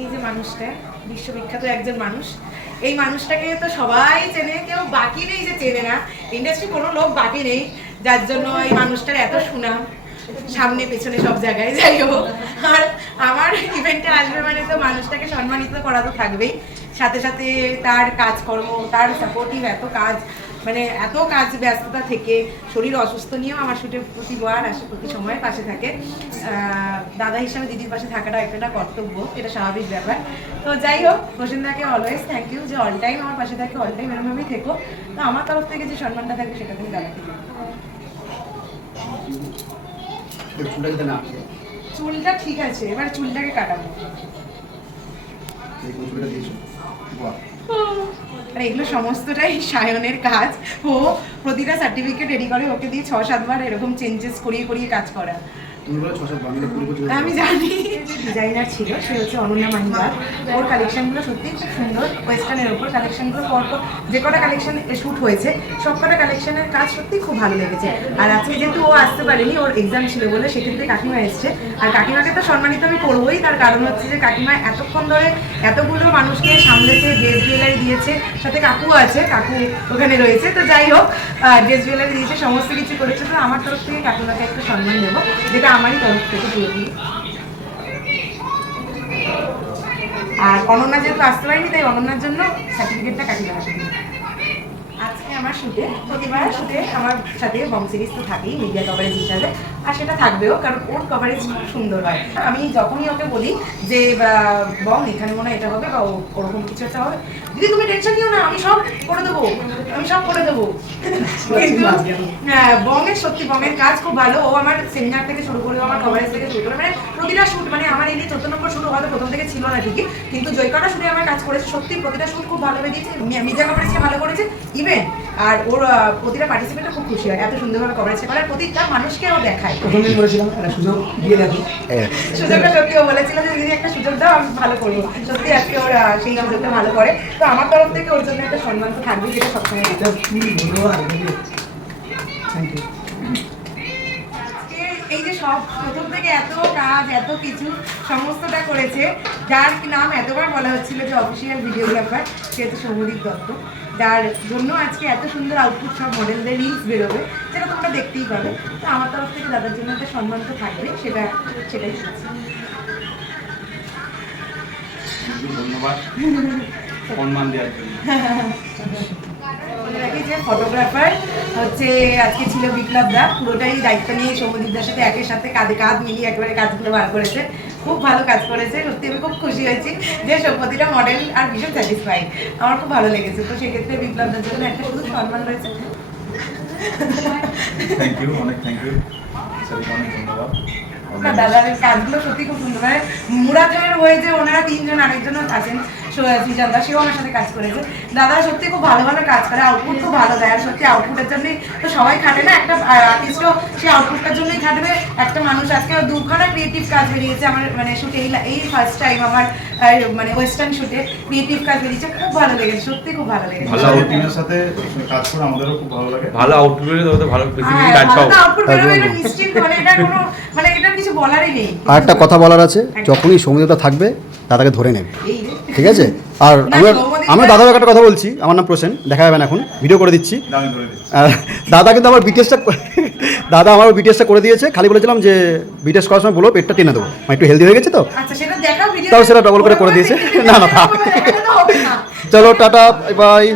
এই যে মানুষটা বিশ্ববিখ্যাত একজন মানুষ, এই মানুষটাকে তো সবাই চেনে, কেউ বাকি নেই যে চেনে না, ইন্ডাস্ট্রি কোনো লোক বাকি নেই যার জন্য এই মানুষটার এত সুনাম সামনে পেছনে সব জায়গায়। যাই হোক, আর আমার ইভেন্টে আসবে মানে তো মানুষটাকে সম্মানিত করা তো থাকবেই, সাথে সাথে তার কাজকর্ম, তার সাপোর্টিভ এত কাজ, মানে এত কাজ ব্যস্ততা থেকে শরীর অসুস্থ নিয়েও আমার শুটে প্রতিবার আসে, প্রতি সময় পাশে থাকে। দাদা হিসাবে দিদির পাশে থাকাটা একটা কর্তব্য, এটা স্বাভাবিক ব্যাপার। তো যাই হোক, প্রসেনদাকে অলওয়েজ থ্যাংক ইউ যে অল টাইম আমার পাশে থাকে, অল টাইম এরকমভাবেই থেকো। তো আমার তরফ থেকে যে সম্মানটা থাকবে সেটা তুমি দাদাকে দেবো। চুলটা ঠিক আছে, এবার চুলটাকে কাটাবো। আর এগুলো সমস্তটাই সায়নের কাজ। ও প্রতিটা সার্টিফিকেট রেডি করে ওকে দিয়ে 6-7 বার এরকম চেঞ্জেস করিয়ে করিয়ে কাজ করা। আমি জানি। ডিজাইনার ছিল সে হচ্ছে অনন্যা মাহিবার। ওর কালেকশনগুলো সত্যিই খুব সুন্দর, ওয়েস্টার্নের ওপর কালেকশনগুলো পরপর যে কটা কালেকশন শ্যুট হয়েছে সব কটা কালেকশনের কাজ সত্যিই খুব ভালো লেগেছে। আর আজকে যেহেতু ও আসতে পারেনি, ওর এক্সাম ছিল বলে, সেক্ষেত্রে কাকিমা এসছে। আর কাকিমাকে তো সম্মানিত আমি করবোই, তার কারণ হচ্ছে যে কাকিমা এতক্ষণ ধরে এতগুলো মানুষকে সামলেছে, ড্রেস জুয়েলারি দিয়েছে, সাথে কাকু আছে, কাকু ওখানে রয়েছে। তো যাই হোক, ড্রেস জুয়েলারি দিয়েছে, সমস্ত কিছু করেছে। তো আমার তরফ থেকে কাকিমাকে একটু সম্মান দেবো, যেটা আমারই তরফ থেকে পুরোপুরি। আর অনন্যা যেহেতু আসতে পারিনি, তাই অনন্যার জন্য সার্টিফিকেটটা কাকিমা আসে। আজকে আমার শুটে, প্রতিবার শুটে আমার সাথে বং সিরিজ তো থাকেই মিডিয়া কভারেজ হিসাবে, আর সেটা থাকবেও, কারণ ওর কভারেজ খুব সুন্দর হয়। আমি যখনই ওকে বলি যে বং এখানে মনে হয় এটা হবে বা ওরকম কিছু একটা হবে, দিদি তুমি টেনশন নিও না, আমি সব করে দেবো, আমি সব করে দেবো। কিন্তু হ্যাঁ, বংয়ের সত্যি বংয়ের কাজ খুব ভালো। ও আমার সেমিনার থেকে শুরু করে, আমার কভারেজ থেকে শুরু করে, মানে প্রতিটা শুট, মানে আমার এই 14 নম্বর শুরু হয়তো প্রথম থেকে ছিল না ঠিকই, কিন্তু জয়কাটা শুটে আমার কাজ করেছে, সত্যি প্রতিটা শুট খুব ভালো বেরিয়েছে, মিডিয়া কভারেজকে ভালো করেছে ইভেন। আর ওর প্রতিটা পার্টিসিপেন্টও খুব খুশি হয়, এত সুন্দরভাবে কভারেজ করার প্রতিটা মানুষকে ও দেখায়। প্রথমে বলেছিলাম একটা সুযোগ দিয়ে দেখো, সুযোগটা সত্যি ও বলেছিল যে দিদি একটা সুযোগ দাও, আমি ভালো করবো। সত্যি আজকে ওর সেই সুযোগটা ভালো করে। তো আমার তরফ থেকে ওর জন্য একটা সম্মান তো থাকবে, যেটা সবসময়। Thank you. এই যে সব প্রথম থেকে এত কাজ, এত কিছু সমস্তটা করেছে, যার নাম এতবার বলা হচ্ছিল যে অফিসিয়াল ভিডিওগ্রাফার, সে হচ্ছে সৌম্যদীপ দত্ত, যার জন্য আজকে এত সুন্দর আউটপুট সব মডেলদের রিলস বেরোবে, যেটা তোমরা দেখতেই পাবে। তো আমার তরফ থেকে দাদার জন্য একটা সম্মান তো থাকবে, সেটাই ধন্যবাদ সম্মান দেওয়ার জন্য। বলে রাখি যে ফটোগ্রাফার হচ্ছে আজকে ছিল বিপ্লব দা, পুরোটাই দায়িত্ব নিয়ে সৌম্যদীপদার সাথে একের সাথে কাঁধে কাঁধ মিলিয়ে একেবারে কাজগুলো বার করেছে, খুব ভালো কাজ করেছে। সত্যি আমি খুব খুশি হয়েছি যে প্রতিটা মডেল আর ভীষণ স্যাটিসফাইড, আমার খুব ভালো লেগেছে। তো সেক্ষেত্রে বিপ্লবদার জন্য একটা শুধু সম্মান রয়েছে। থ্যাংক ইউ, অনেক থ্যাংক ইউ, অনেক ধন্যবাদ। দাদার কাজগুলো সত্যি খুব সুন্দর, মানে মুরাদের হয়ে যে ওনারা তিনজন, আরেকজনও আছেন সিজানদা, সেও আমার সাথে কাজ করেছে। দাদা সত্যি খুব ভালো ভালো কাজ করে, আউটপুট খুব ভালো দেয়। আর সত্যি আউটপুটের জন্যই তো সবাই খাটে না, একটা আর্টিস্টও সেই আউটপুটটার জন্যই খাটবে। একটা মানুষ আজকে 2খানা ক্রিয়েটিভ কাজ বেরিয়েছে আমার, মানে শুটে এই ফার্স্ট টাইম আমার মানে ওয়েস্টার্ন শুটে ক্রিয়েটিভ কাজ বেরিয়েছে, খুব ভালো লেগেছে, সত্যি খুব ভালো লেগেছে। ভালো আউটপুটের সাথে কাজ করে আমাদেরও খুব ভালো লাগে। ভালো আউটপুট বেরোলে তো ভালো বেসিক্যালি কাজ পাবো। আউটপুট বেরোবে এটা নিশ্চিত, মানে এটা কোনো, মানে এটা কিছু বলারই নেই। আর একটা কথা বলার আছে, যখনই সৌমিতা থাকবে দাদাকে ধরে নেবে, ঠিক আছে? আর আমি দাদাকে একটা কথা বলছি, আমার নাম প্রসেন, দেখা যাবে না এখন, ভিডিও করে দিচ্ছি। দাদা কিন্তু আমার দাদা আমার বিটিএসটা করে দিয়েছে, খালি বলেছিলাম যে বিটিএস করার সময় বলো পেটটা টেনে দেবো, একটু হেলদি হয়ে গেছে তো, তাও সেটা ডবল করে দিয়েছে। না না, চলো টাটা, বাই।